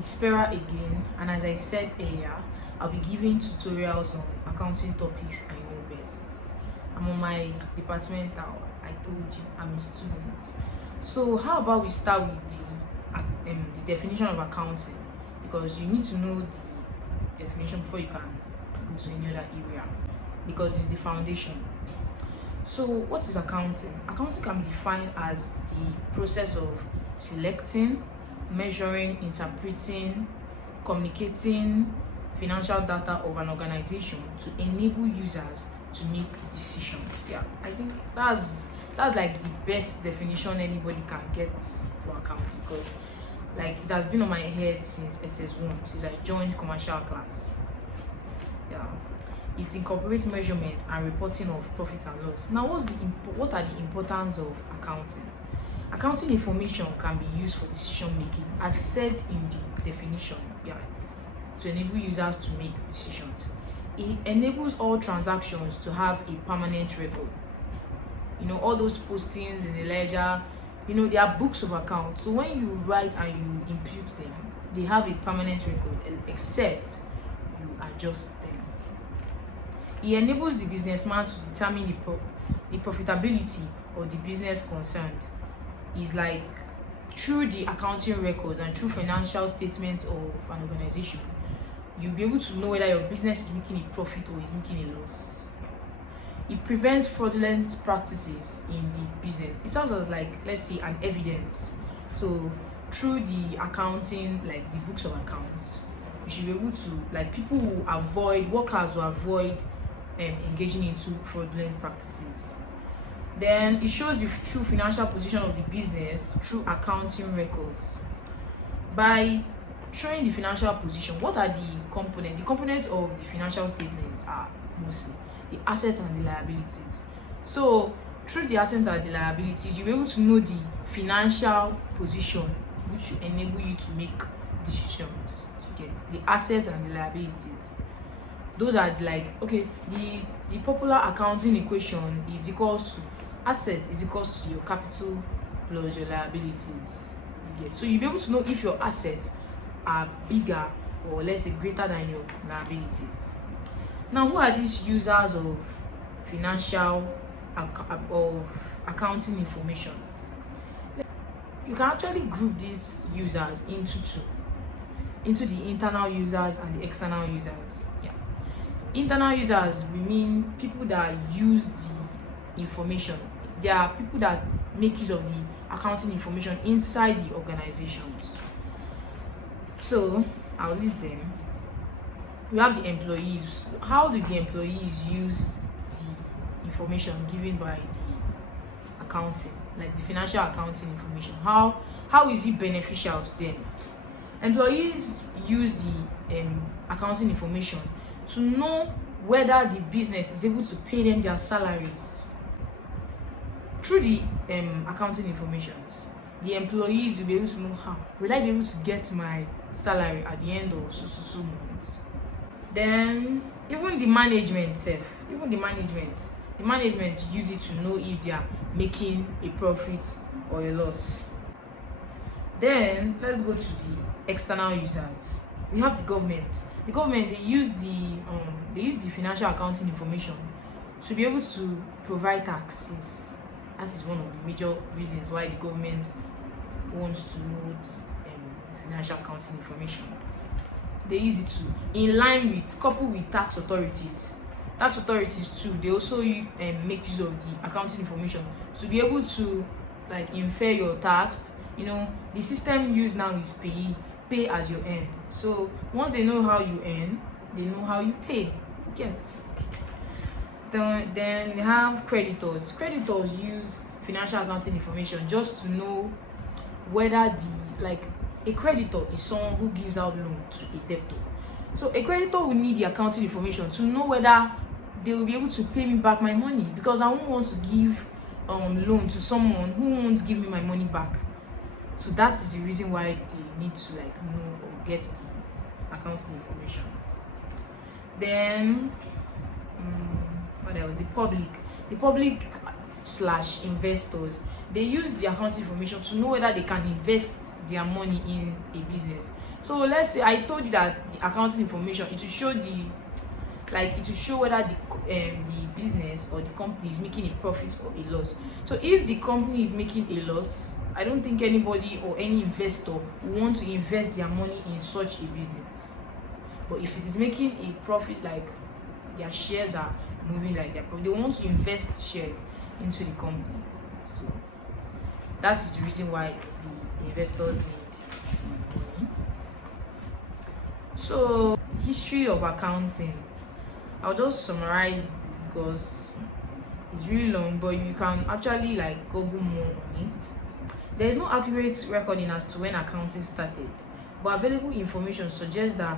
It's Spera again, and as I said earlier, I'll be giving tutorials on accounting topics I know best. I'm on my departmental. I told you I'm a student. So how about we start with the definition of accounting, because you need to know the definition before you can go to any other area, because it's the foundation. So what is accounting? Accounting can be defined as the process of selecting, measuring, interpreting, communicating financial data of an organization to enable users to make decisions. Yeah, I think that's like the best definition anybody can get for accounting, because like it has been on my head since SS1, since I joined commercial class. Yeah, it incorporates measurement and reporting of profit and loss. Now, what are the importance of accounting? Accounting information can be used for decision making, as said in the definition. Yeah, to enable users to make decisions. It enables all transactions to have a permanent record. You know, all those postings in the ledger, you know, they are books of accounts. So when you write and you impute them, they have a permanent record, except you adjust them. It enables the businessman to determine the profitability of the business concerned. Is like through the accounting records and through financial statements of an organization, you'll be able to know whether your business is making a profit or is making a loss. It prevents fraudulent practices in the business. It serves as, like, let's say, an evidence. So through the accounting, like the books of accounts, you should be able to, like, workers will avoid engaging into fraudulent practices. Then it shows the true financial position of the business through accounting records. By showing the financial position, what are the components? The components of the financial statements are mostly the assets and the liabilities. So through the assets and the liabilities, you'll be able to know the financial position, which will enable you to make decisions. To get the assets and the liabilities. Those are the popular accounting equation is equals to assets is equals to your capital plus your liabilities. So you'll be able to know if your assets are bigger or let's say greater than your liabilities. Now, who are these users of accounting information? You can actually group these users into the internal users and the external users. Yeah. Internal users, we mean people that use the information. They are people that make use of the accounting information inside the organizations. So I'll list them. We have the employees. How do the employees use the information given by the accounting, like the financial accounting information? How is it beneficial to them? Employees use the accounting information to know whether the business is able to pay them their salaries. Through the accounting information, the employees will be able to know how will I be able to get my salary at the end of so months. Then even the management use it to know if they are making a profit or a loss. Then let's go to the external users. We have the government. The government, they use the financial accounting information to be able to provide taxes. That is one of the major reasons why the government wants to know the financial accounting information. They use it to couple with tax authorities. Tax authorities too, they also make use of the accounting information to be able to like infer your tax. You know, the system used now is pay as you earn. So once they know how you earn, they know how you pay. Yes. Then we have creditors. Creditors use financial accounting information just to know whether a creditor is someone who gives out loan to a debtor. So a creditor will need the accounting information to know whether they will be able to pay me back my money, because I won't want to give loan to someone who won't give me my money back. So that is the reason why they need to know or get the accounting information. Then what else? The public / investors, they use the accounting information to know whether they can invest their money in a business. So let's say I told you that the accounting information, it will show it will show whether the business or the company is making a profit or a loss. So if the company is making a loss, I don't think anybody or any investor will want to invest their money in such a business. But if it is making a profit, like their shares are moving like their profit, they want to invest shares into the company. So that is the reason why the investors need money. So history of accounting, I'll just summarize this because it's really long, but you can actually like Google more on it. There is no accurate recording as to when accounting started, but available information suggests that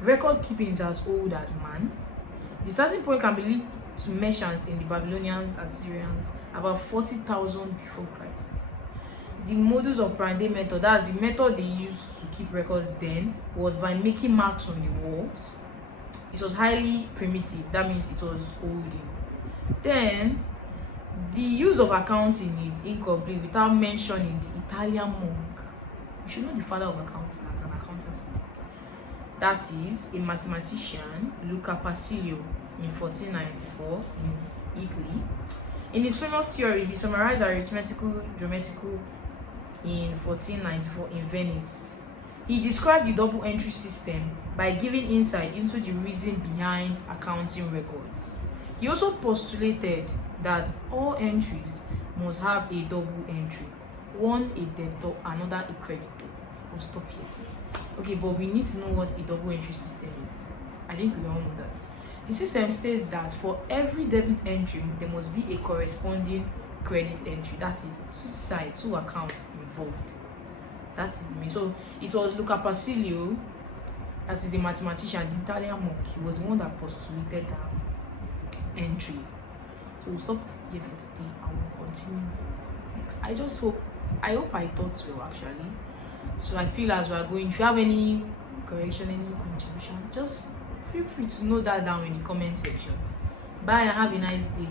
record keeping is as old as man. The starting point can be linked to merchants in the Babylonians and Assyrians about 40,000 before Christ. The modus operandi method, that's the method they used to keep records then, was by making marks on the walls. It was highly primitive, that means it was olden. Then the use of accounting is incomplete without mentioning the Italian monk. You should know the father of accounting as an accounting student. That is a mathematician, Luca Paciglio, in 1494 in Italy. In his famous theory, he summarized arithmetical geometrical in 1494 in Venice. He described the double entry system by giving insight into the reason behind accounting records. He also postulated that all entries must have a double entry, one a debtor, another a creditor. We'll stop here. Okay, but we need to know what a double entry system is. I think we all know that. The system states that for every debit entry, there must be a corresponding credit entry. That is two sides, two accounts involved. That is me. So it was Luca Paciglio, that is a mathematician, the Italian monk. He was the one that postulated that entry. So we'll stop here for today and we'll continue next. I hope I taught well actually. So I feel as we are going, if you have any correction, any contribution, just feel free to note that down in the comment section. Bye and have a nice day.